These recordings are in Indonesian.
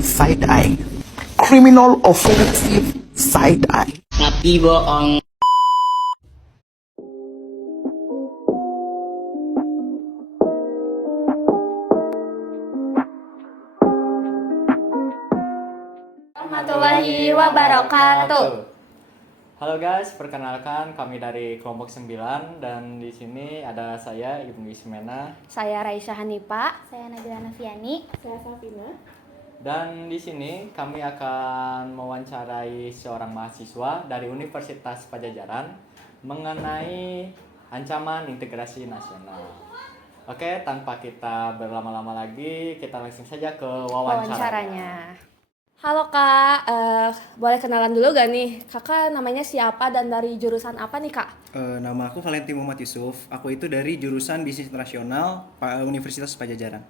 side eye. Criminal offensive side eye. Tapi bohong. Warahmatullahi wabarakatuh. Halo guys, perkenalkan kami dari kelompok 9 dan di sini ada saya Ibnu Ismena Saya Raisya Hanifa. Saya Nabila Nafiani. Saya Safina. dan di sini kami akan mewawancarai seorang mahasiswa dari Universitas Padjadjaran mengenai ancaman integrasi nasional. Oke, tanpa kita berlama-lama lagi, kita langsung saja ke wawancaranya. Halo Kak, boleh kenalan dulu gak nih? Kakak namanya siapa dan dari jurusan apa nih Kak? Nama aku Valentino Muhammad Yusuf. Aku itu dari jurusan Bisnis Internasional Universitas Padjadjaran.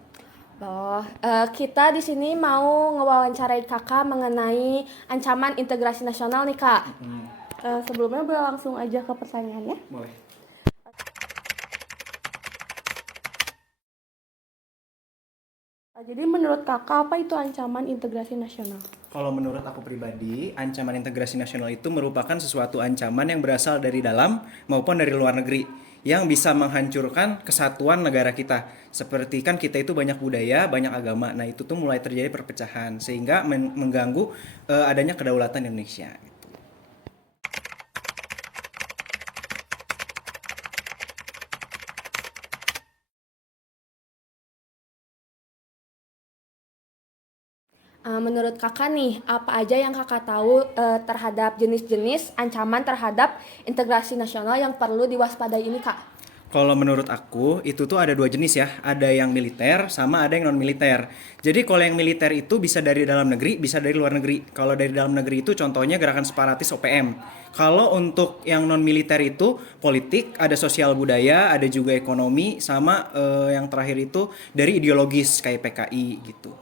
Kita di sini mau ngewawancarai Kakak mengenai ancaman integrasi nasional nih Kak. Sebelumnya boleh langsung aja ke pertanyaannya. Boleh. Jadi menurut kakak apa itu ancaman integrasi nasional? Kalau menurut aku pribadi, ancaman integrasi nasional itu merupakan sesuatu ancaman yang berasal dari dalam maupun dari luar negeri yang bisa menghancurkan kesatuan negara kita. Seperti kan kita itu banyak budaya, banyak agama. Nah, itu tuh mulai terjadi perpecahan sehingga mengganggu adanya kedaulatan Indonesia. Menurut Kakak nih, apa aja yang Kakak tahu terhadap jenis-jenis ancaman terhadap integrasi nasional yang perlu diwaspadai ini Kak? Kalau menurut aku itu tuh ada dua jenis ya, ada yang militer sama ada yang non militer. Jadi kalau yang militer itu bisa dari dalam negeri, bisa dari luar negeri. Kalau dari dalam negeri itu contohnya gerakan separatis OPM. Kalau untuk yang non militer itu politik, ada sosial budaya, ada juga ekonomi, sama yang terakhir itu dari ideologis kayak PKI gitu.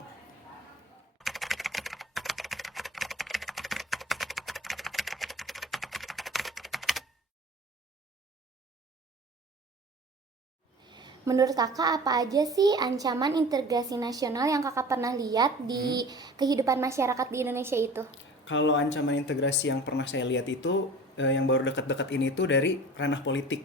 Menurut kakak apa aja sih ancaman integrasi nasional yang kakak pernah lihat di kehidupan masyarakat di Indonesia itu? Kalau ancaman integrasi yang pernah saya lihat itu yang baru dekat-dekat ini tuh dari ranah politik.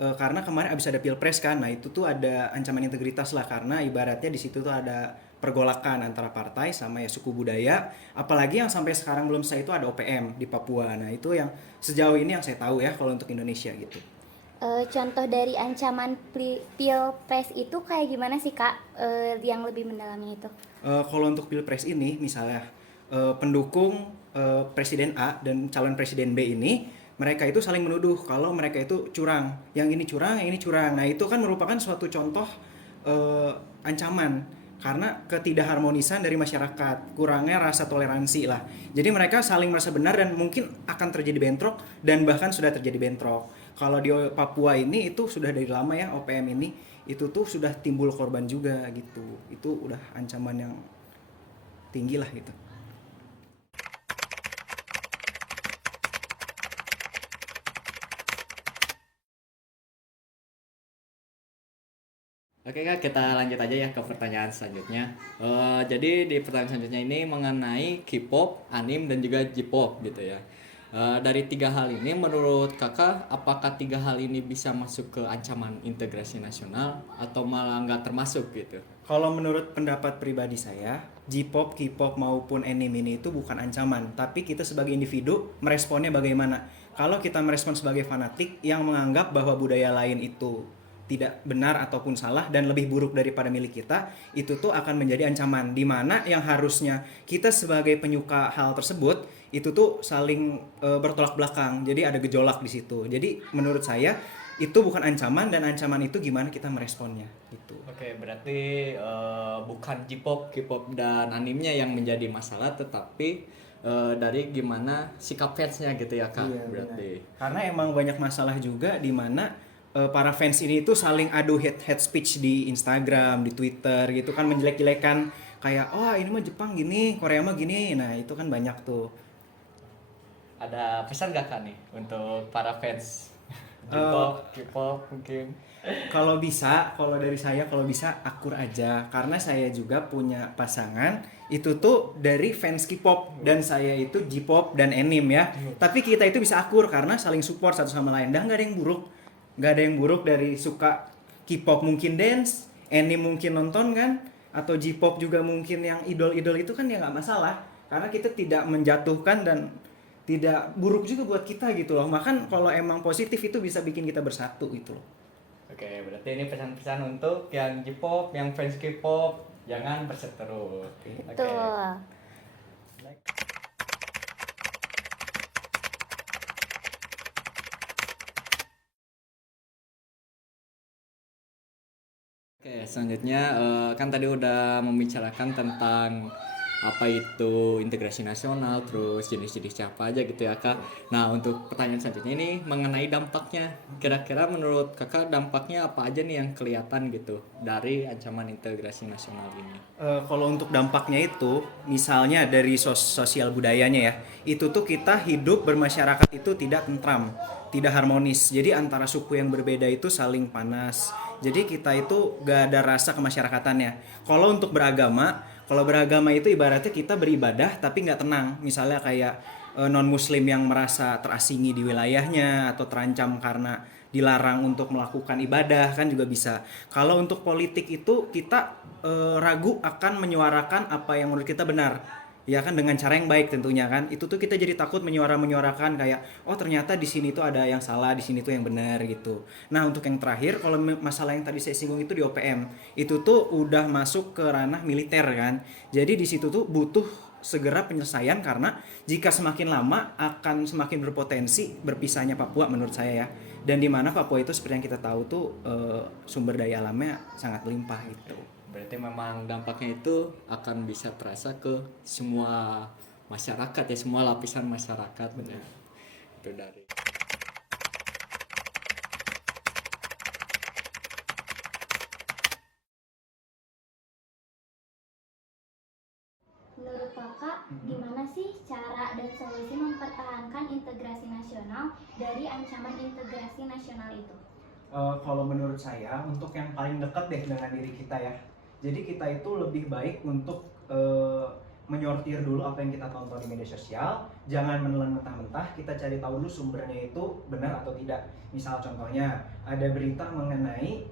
Karena kemarin abis ada pilpres kan, nah itu tuh ada ancaman integritas lah karena ibaratnya di situ tuh ada pergolakan antara partai sama ya suku budaya. Apalagi yang sampai sekarang belum selesai itu ada OPM di Papua. Nah itu yang sejauh ini yang saya tahu ya kalau untuk Indonesia gitu. Contoh dari ancaman pilpres itu kayak gimana sih kak, yang lebih mendalamnya itu? Kalau untuk pilpres ini misalnya pendukung presiden A dan calon presiden B ini mereka itu saling menuduh kalau mereka itu curang, yang ini curang, yang ini curang. Nah itu kan merupakan suatu contoh ancaman karena ketidakharmonisan dari masyarakat, kurangnya rasa toleransi lah. Jadi mereka saling merasa benar dan mungkin akan terjadi bentrok dan bahkan sudah terjadi bentrok. Kalau di Papua ini itu sudah dari lama ya OPM ini itu tuh sudah timbul korban juga gitu. Itu udah ancaman yang tinggi lah gitu. Oke Kak, kita lanjut aja ya ke pertanyaan selanjutnya. Jadi di pertanyaan selanjutnya ini mengenai K-pop, anime, dan juga J-pop gitu ya. Dari tiga hal ini menurut kakak, apakah tiga hal ini bisa masuk ke ancaman integrasi nasional atau malah nggak termasuk gitu? Kalau menurut pendapat pribadi saya, J-pop, K-pop maupun anime ini itu bukan ancaman, tapi kita sebagai individu meresponnya bagaimana. Kalau kita merespon sebagai fanatik yang menganggap bahwa budaya lain itu tidak benar ataupun salah dan lebih buruk daripada milik kita, itu tuh akan menjadi ancaman, di mana yang harusnya kita sebagai penyuka hal tersebut itu tuh saling bertolak belakang. Jadi ada gejolak di situ. Jadi menurut saya itu bukan ancaman dan ancaman itu gimana kita meresponnya gitu. Oke, berarti bukan J-pop, K-pop dan animenya yang menjadi masalah, tetapi dari gimana sikap fansnya gitu ya Kak. Iya, berarti. Benar. Karena emang banyak masalah juga di mana para fans ini itu saling adu hate speech di Instagram, di Twitter gitu kan, menjelek-jelekan kayak oh ini mah Jepang gini, Korea mah gini. Nah, itu kan banyak tuh. Ada pesan gak Kak nih untuk para fans J-pop, K-pop mungkin? Kalau dari saya kalau bisa akur aja karena saya juga punya pasangan itu tuh dari fans K-pop dan saya itu J-pop dan anime ya. Tapi kita itu bisa akur karena saling support satu sama lain. Dan nggak ada yang buruk, nggak ada yang buruk dari suka K-pop mungkin dance, anime mungkin nonton kan, atau J-pop juga mungkin yang idol-idol itu kan ya nggak masalah. Karena kita tidak menjatuhkan dan tidak buruk juga buat kita gitu loh. Makan kalau emang positif itu bisa bikin kita bersatu gitu loh. Oke, berarti ini pesan-pesan untuk yang J-pop, yang fans K-pop, jangan berseteru. Betul. Oke, selanjutnya kan tadi udah membicarakan tentang apa itu integrasi nasional, terus jenis-jenis apa aja gitu ya Kak. Nah, untuk pertanyaan selanjutnya ini mengenai dampaknya. Kira-kira menurut Kakak dampaknya apa aja nih yang kelihatan gitu dari ancaman integrasi nasional ini? Kalau untuk dampaknya itu, misalnya dari sosial budayanya ya, itu tuh kita hidup bermasyarakat itu tidak tentram, tidak harmonis. Jadi antara suku yang berbeda itu saling panas. Jadi kita itu gak ada rasa kemasyarakatannya. Kalau beragama itu ibaratnya kita beribadah tapi nggak tenang. Misalnya kayak non-muslim yang merasa terasingi di wilayahnya atau terancam karena dilarang untuk melakukan ibadah kan juga bisa. Kalau untuk politik itu kita ragu akan menyuarakan apa yang menurut kita benar. Ya kan dengan cara yang baik tentunya kan. Itu tuh kita jadi takut menyuarakan kayak oh ternyata di sini tuh ada yang salah, di sini tuh yang benar gitu. Nah, untuk yang terakhir kalau masalah yang tadi saya singgung itu di OPM, itu tuh udah masuk ke ranah militer kan. Jadi di situ tuh butuh segera penyelesaian karena jika semakin lama akan semakin berpotensi berpisahnya Papua menurut saya ya. Dan di mana Papua itu seperti yang kita tahu tuh sumber daya alamnya sangat melimpah gitu. Berarti memang dampaknya itu akan bisa terasa ke semua masyarakat ya, semua lapisan masyarakat. Benar. Itu dari. Menurut kakak, gimana sih cara dan solusi mempertahankan integrasi nasional dari ancaman integrasi nasional itu? Kalau menurut saya untuk yang paling dekat deh dengan diri kita ya. Jadi kita itu lebih baik untuk menyortir dulu apa yang kita tonton di media sosial. Jangan menelan mentah-mentah, kita cari tahu dulu sumbernya itu benar atau tidak. Misal contohnya ada berita mengenai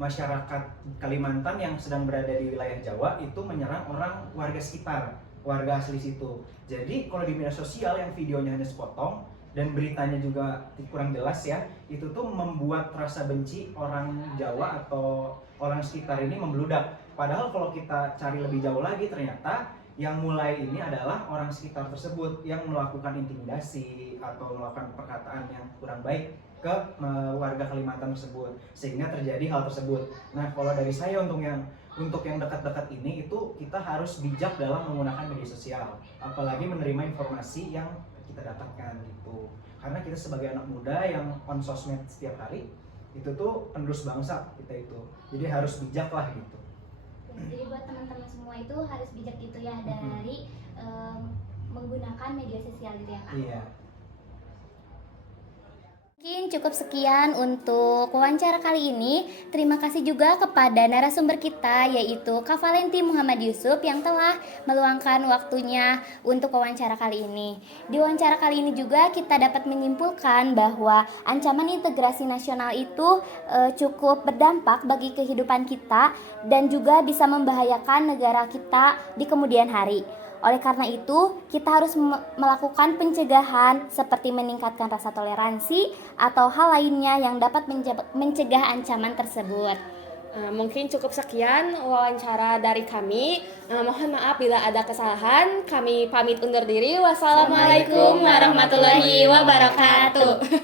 masyarakat Kalimantan yang sedang berada di wilayah Jawa itu menyerang orang warga sekitar, warga asli situ. Jadi kalau di media sosial yang videonya hanya sepotong dan beritanya juga kurang jelas ya, itu tuh membuat rasa benci orang Jawa atau orang sekitar ini membludak. Padahal kalau kita cari lebih jauh lagi ternyata yang mulai ini adalah orang sekitar tersebut yang melakukan intimidasi atau melakukan perkataan yang kurang baik ke warga Kalimantan tersebut sehingga terjadi hal tersebut. Nah, kalau dari saya untuk yang dekat-dekat ini itu kita harus bijak dalam menggunakan media sosial, apalagi menerima informasi yang kita dapatkan gitu. Karena kita sebagai anak muda yang on sosmed setiap hari itu tuh penerus bangsa kita itu. Jadi harus bijak lah gitu. Jadi buat teman-teman semua itu harus bijak gitu ya dari menggunakan media sosial gitu ya Kak. Iya. Mungkin cukup sekian untuk wawancara kali ini. Terima kasih juga kepada narasumber kita yaitu Kak Valenti Muhammad Yusuf yang telah meluangkan waktunya untuk wawancara kali ini. Di wawancara kali ini juga kita dapat menyimpulkan bahwa ancaman integrasi nasional itu cukup berdampak bagi kehidupan kita dan juga bisa membahayakan negara kita di kemudian hari. Oleh karena itu, kita harus melakukan pencegahan seperti meningkatkan rasa toleransi atau hal lainnya yang dapat mencegah ancaman tersebut. Mungkin cukup sekian wawancara dari kami. Mohon maaf bila ada kesalahan. Kami pamit undur diri. Wassalamualaikum warahmatullahi wabarakatuh.